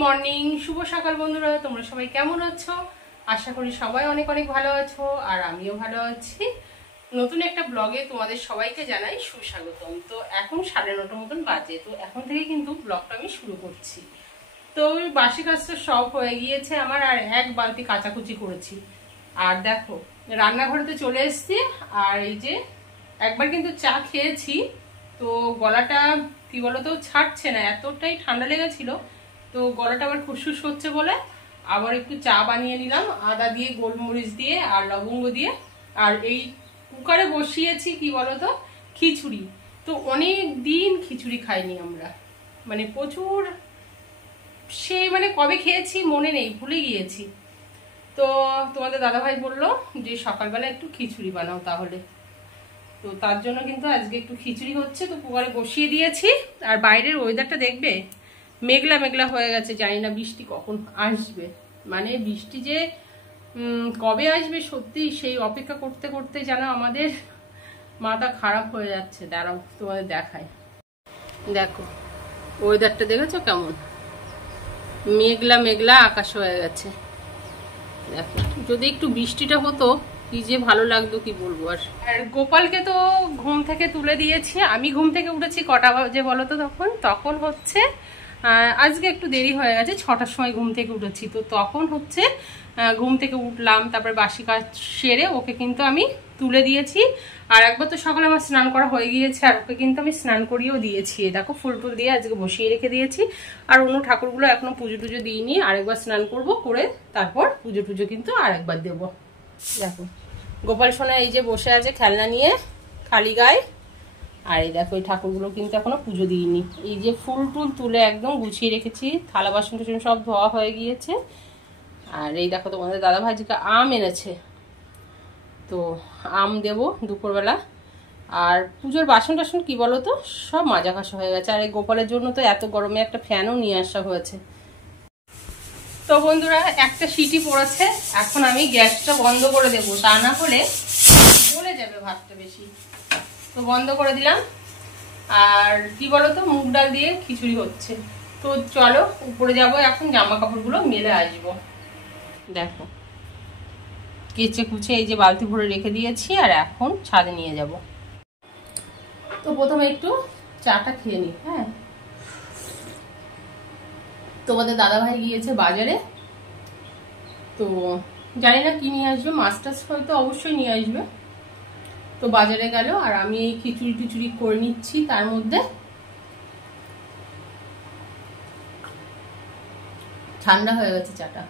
Morning, শুভ সকাল বন্ধুরা। তোমরা সবাই কেমন আছো? আশা করি সবাই অনেক অনেক ভালো আছো, আর আমিও ভালো আছি। নতুন একটা ব্লগে তোমাদের সবাইকে জানাই সুস্বাগতম। তো এখন 9:30 মতন বাজে, তো এখন থেকে কিন্তু ব্লগটা আমি শুরু করছি। তো বাসি কাজটা সব হয়ে গিয়েছে আমার, আর এক বালতি কাচাকুচি করেছি। আর দেখো রান্নাঘরেতে চলে এসেছি, আর এই যে একবার কিন্তু চা খেয়েছি, তো গলাটা কি বলতো ছাড়ছে না, এতটাই ঠান্ডা লেগেছিল। তো গলাটা আবার খুশখুশ করছে বলে আবার একটু চা বানিয়ে নিলাম, আদা দিয়ে, গোলমরিচ দিয়ে আর লবঙ্গ দিয়ে। আর এই কুকারে বসিয়েছি কি বলতো খিচুড়ি। তো অনেক দিন খিচুড়ি খাইনি আমরা, মানে প্রচুর, সেই মানে কবে খেয়েছি মনে নেই, ভুলে গিয়েছি। তো তোমাদের দাদাভাই বললো যে সকালবেলা একটু খিচুড়ি বানাও তাহলে। তো তার জন্য কিন্তু আজকে একটু খিচুড়ি হচ্ছে, তো কুকারে বসিয়ে দিয়েছি। আর বাইরের ওয়েদারটা দেখবে, মেঘলা মেঘলা হয়ে গেছে, জানি না বৃষ্টি কখন আসবে। মানে বৃষ্টি যে কবে আসবে সত্যি সেই অপেক্ষা করতে করতে যেন আমাদের মাথা খারাপ হয়ে যাচ্ছে। দাঁড়াও তোমাদের দেখায়, দেখো ওয়েদারটা দেখেছো কেমন, মেঘলা মেঘলা আকাশ হয়ে গেছে। দেখো যদি একটু বৃষ্টিটা হতো কি যে ভালো লাগতো, কি বলবো। আর গোপালকে তো ঘুম থেকে তুলে দিয়েছি। আমি ঘুম থেকে উঠেছি কটা বাজে বলো তো? তখন হচ্ছে আজকে একটু দেরি হয়ে গেছে, 6টার সময় ঘুম থেকে উঠেছি। তো তখন হচ্ছে ঘুম থেকে উঠলাম, তারপরে বাসি কাজ সেরে ওকে কিন্তু আমি তুলে দিয়েছি। আর একবার তো সকালে আমার স্নান করা হয়ে গিয়েছে, আর ওকে কিন্তু আমি স্নান করিয়েও দিয়েছি। দেখো ফুল টুল দিয়ে আজকে বসিয়ে রেখে দিয়েছি। আর অন্য ঠাকুরগুলো এখনো পুজো টুজো দিইনি, আরেকবার স্নান করব, করে তারপর পুজো টুজো কিন্তু আরেকবার দেবো। দেখো গোপাল সোনা এই যে বসে আছে খেলনা নিয়ে খালি গায়ে। আর এই দেখো এই ঠাকুরগুলো কিন্তু এখনো পুজো দিইনি। এই যে ফুল টুল তুলে একদম গুছিয়ে রেখেছি, থালা বাসন টাসন সব ধোয়া হয়ে গিয়েছে। আর এই দেখো তোমাদের দাদা ভাইজিকে আম এনেছে, তো আম দেবো দুপুরবেলা। আর পুজোর বাসন টাসন কি বলো তো সব মাজা ঘাসা হয়ে গেছে। আর এই গোপালের জন্য তো এত গরমে একটা ফ্যানও নিয়ে আসা হয়েছে। তো বন্ধুরা একটা সিটি পড়েছে, এখন আমি গ্যাসটা বন্ধ করে দেবো, তা না হলে গলে যাবে ভাতটা বেশি। তো বন্ধ করে দিলাম। আর কি বলতো মুগ ডাল দিয়ে খিচুড়ি হচ্ছে। তো চলো উপরে যাব, এখন জামা কাপড়গুলো মেলে আসবো। দেখো কেচে কুচে এই যে বালতি ভরে রেখে দিয়েছি, আর এখন ছাদে নিয়ে যাব। তো প্রথমে একটু চাটা খেয়ে নি। হ্যাঁ, তোমাদের দাদাভাই গিয়েছে বাজারে, তো জানি না কি নিয়ে আসবে, মাছ টাছ হয়তো অবশ্যই নিয়ে আসবে। তো বাজারে গেল, আর আমি এই খিচুড়ি টিচুড়ি করে নিচ্ছি। তার মধ্যে ঠান্ডা হয়ে গেছে চাটা,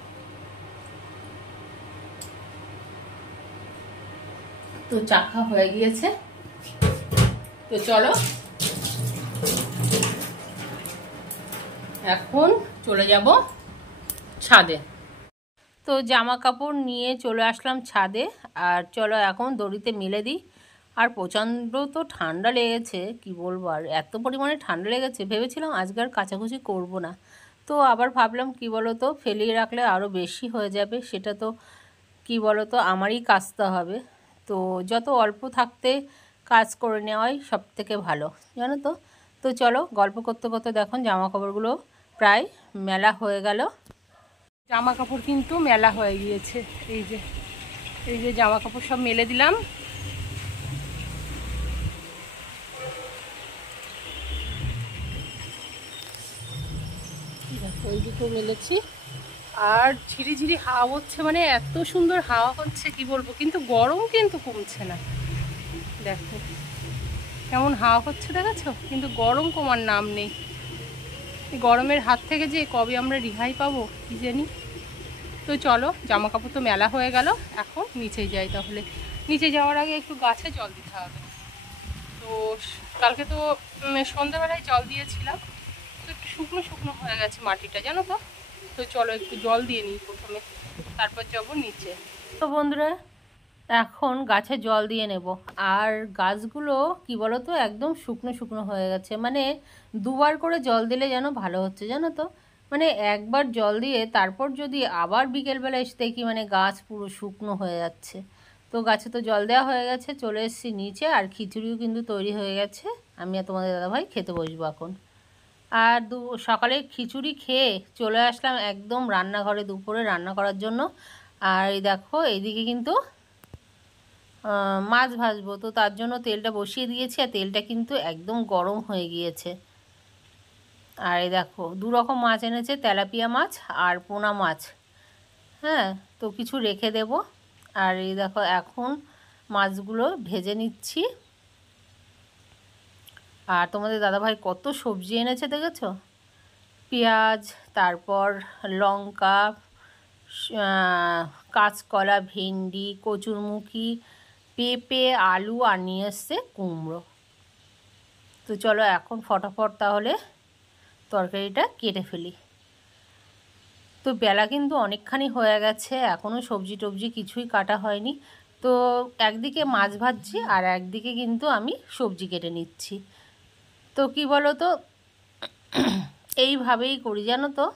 তো চাখা হয়ে গিয়েছে। তো চলো এখন চলে যাব ছাদে। তো জামা কাপড় নিয়ে চলে আসলাম ছাদে, আর চলো এখন দড়িতে মেলে দিই। আর প্রচণ্ড তো ঠান্ডা লেগেছে, কি বলবো। আর এত পরিমাণে ঠান্ডা লেগেছে, ভেবেছিলাম আজকে আর কাচাকুচি করবো না। তো আবার ভাবলাম কি বলো তো, ফেলিয়ে রাখলে আরও বেশি হয়ে যাবে, সেটা তো কি বলো তো আমারই কাচতে হবে। তো যত অল্প থাকতে কাজ করে নেওয়াই সব থেকে ভালো, জানো তো। তো চলো গল্প করতে করতে দেখুন জামা কাপড়গুলো প্রায় মেলা হয়ে গেল। জামা কাপড় কিন্তু মেলা হয়ে গিয়েছে। এই যে এই যে জামা কাপড় সব মেলে দিলাম। ওই দিকেও মেলেছি। আর ঝিরিঝিরি হাওয়া হচ্ছে, মানে এত সুন্দর হাওয়া হচ্ছে কি বলবো, কিন্তু গরম কিন্তু কমছে না। দেখো কেমন হাওয়া হচ্ছে, দেখেছো? কিন্তু গরম কমার নাম নেই। গরমের হাত থেকে যে কবে আমরা রেহাই পাবো কি জানি। তো চলো জামা কাপড় তো মেলা হয়ে গেল, এখন নিচে যাই। তাহলে নিচে যাওয়ার আগে একটু গাছে জল দিতে হবে। তো কালকে তো সন্ধ্যাবেলায় জল দিয়েছিলাম, তো একটু শুকনো শুকনো হয়ে গেছে মাটিটা, জানো তো। তো চলো একটু জল দিয়ে নিই প্রথমে, তারপর যাবো নিচে। তো বন্ধুরা এখন গাছে জল দিয়ে নেব। আর গাছগুলো কি বলো তো একদম শুকনো শুকনো হয়ে গেছে, মানে দুবার করে জল দিলে যেন ভালো হচ্ছে, জানো তো। মানে একবার জল দিয়ে তারপর যদি আবার বিকেলবেলা এসে দেখি মানে গাছ পুরো শুকনো হয়ে যাচ্ছে। তো গাছে তো জল দেওয়া হয়ে গেছে, চলে এসেছি নিচে। আর খিচুড়িও কিন্তু তৈরি হয়ে গেছে, আমি আর তোমাদের দাদাভাই খেতে বসবো এখন। আর সকালে খিচুড়ি খেয়ে চলে আসলাম একদম রান্নাঘরে দুপুরে রান্না করার জন্য। আর এই দেখো এইদিকে কিন্তু মাছ ভাজবো, তো তার জন্য তেলটা বসিয়ে দিয়েছি আর তেলটা কিন্তু একদম গরম হয়ে গিয়েছে। আর এই দেখো দু রকম মাছ এনেছে, তেলাপিয়া মাছ আর পোনা মাছ। হ্যাঁ, তো কিছু রেখে দেব। আর এই দেখো এখন মাছগুলো ভেজে নিচ্ছি। আর তোমাদের দাদাভাই কত সবজি এনেছে দেখেছো, পেঁয়াজ, তারপর লঙ্কা, কাঁচকলা, ভেন্ডি, কচুরমুখী, পেঁপে, আলু আর নিয়ে এসছে কুমড়ো। তো চলো এখন ফটাফট তাহলে তরকারিটা কেটে ফেলি। তো বেলা কিন্তু অনেকখানি হয়ে গেছে, এখনও সবজি টবজি কিছুই কাটা হয়নি। তো একদিকে মাছ ভাজছি আর একদিকে কিন্তু আমি সবজি কেটে নিচ্ছি। তো কি বলো তো, এইভাবেই করি জানো তো।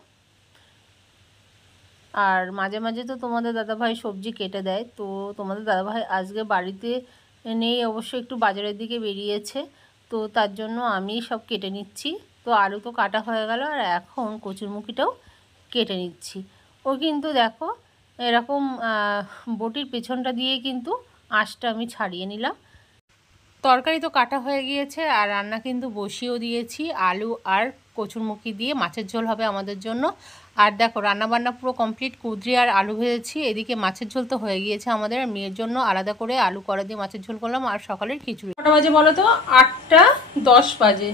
আর মাঝে মাঝে তো তোমাদের দাদাভাই সবজি কেটে দেয়। তো তোমাদের দাদাভাই আজকে বাড়িতে নেই, অবশ্য একটু বাজারের দিকে বেরিয়েছে, তো তার জন্য আমি সব কেটে নিচ্ছি। তো আলু তো কাটা হয়ে গেল আর এখন কচুরমুখিটাও কেটে নিচ্ছি। ও কিন্তু দেখো এরকম বটির পেছনটা দিয়ে কিন্তু আঁশটা আমি ছাড়িয়ে নিলাম। তরকারি তো কাটা হয়ে গিয়েছে আর রান্না কিন্তু বসিয়েও দিয়েছি। আলু আর কচুরমুখী দিয়ে মাছের ঝোল হবে আমাদের জন্য। আর দেখো রান্নাবান্না পুরো কমপ্লিট, কুঁদরি আর আলু ভেজেছি, এদিকে মাছের ঝোল তো হয়ে গিয়েছে আমাদের। মেয়ের জন্য আলাদা করে আলু কড়া দিয়ে মাছের ঝোল করলাম আর সকালের খিচুড়ি। কটা বাজে বলো তো? 8:10 বাজে।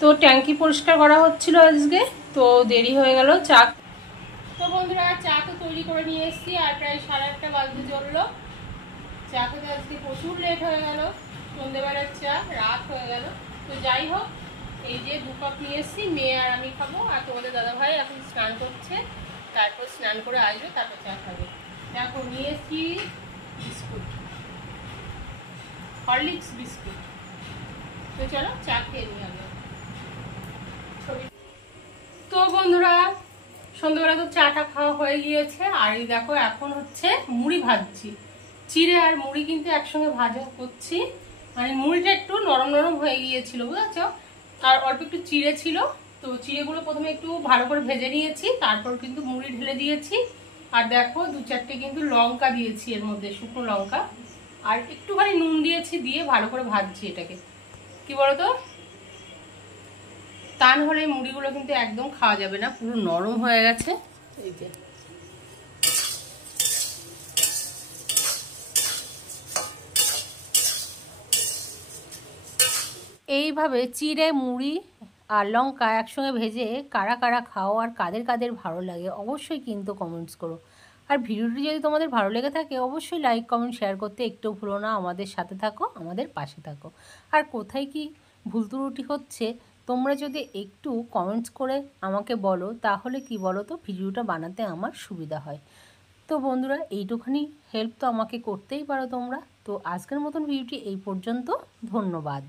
তো ট্যাঙ্কি পরিষ্কার করা হচ্ছিল আজকে, তো দেরি হয়ে গেল। চা তো বন্ধুরা চা তো তৈরি করে নিয়ে এসেছি আর প্রায় 8:30 বাজতে চললো। চা খেতে আজকে প্রচুর লেট হয়ে গেল, সন্ধ্যেবেলার চা রাত হয়ে গেল। তো যাই হোক, এই যে 2 কাপ নিয়ে এসেছি, মেয়ে আর আমি খাবো। আর তোমাদের দাদাভাই এখন স্নান করছে, তারপর স্নান করে আসবে, তারপর চা খাবে। দেখো নিয়ে এসেছি বিস্কুট, হরলিক্স বিস্কুট। তো চলো চা খেয়ে নিয়ে আগে। তো বন্ধুরা সন্ধ্যাবেলা তো চাটা খাওয়া হয়ে গিয়েছে। আর এই দেখো এখন হচ্ছে মুড়ি ভাজছি। চিড়ে আর মুড়ি কিন্তু একসঙ্গে ভাজা করছি, মানে মুড়িটা একটু নরম নরম হয়ে গিয়েছিল বুঝেছ, আর অল্প একটু চিড়ে ছিল। তো চিড়েগুলো প্রথমে একটু ভালো করে ভেজে নিয়েছি, তারপর কিন্তু মুড়ি ঢেলে দিয়েছি। আর দেখো 2-4টে কিন্তু লঙ্কা দিয়েছি এর মধ্যে, শুকনো লঙ্কা, আর একটুখানি নুন দিয়েছি, দিয়ে ভালো করে ভাজছি এটাকে। কি বলতো, তা না হলে মুড়িগুলো কিন্তু একদম খাওয়া যাবে না, পুরো নরম হয়ে গেছে। এই যে এইভাবে চিড়ে মুড়ি আর লঙ্কা একসঙ্গে ভেজে কারা কারা খাও আর কাদের কাদের ভালো লাগে অবশ্যই কিন্তু কমেন্টস করো। আর ভিডিওটি যদি তোমাদের ভালো লেগে থাকে অবশ্যই লাইক কমেন্ট শেয়ার করতে একটু ভুলো না। আমাদের সাথে থাকো, আমাদের পাশে থাকো। আর কোথায় কি ভুল ত্রুটি হচ্ছে তোমরা যদি একটু কমেন্টস করে আমাকে বলো, তাহলে কি বলো তো ভিডিওটা বানাতে আমার সুবিধা হয়। তো বন্ধুরা এইটুখানি হেল্প তো আমাকে করতেই পারো তোমরা। তো আজকের মতন ভিডিওটি এই পর্যন্ত, ধন্যবাদ।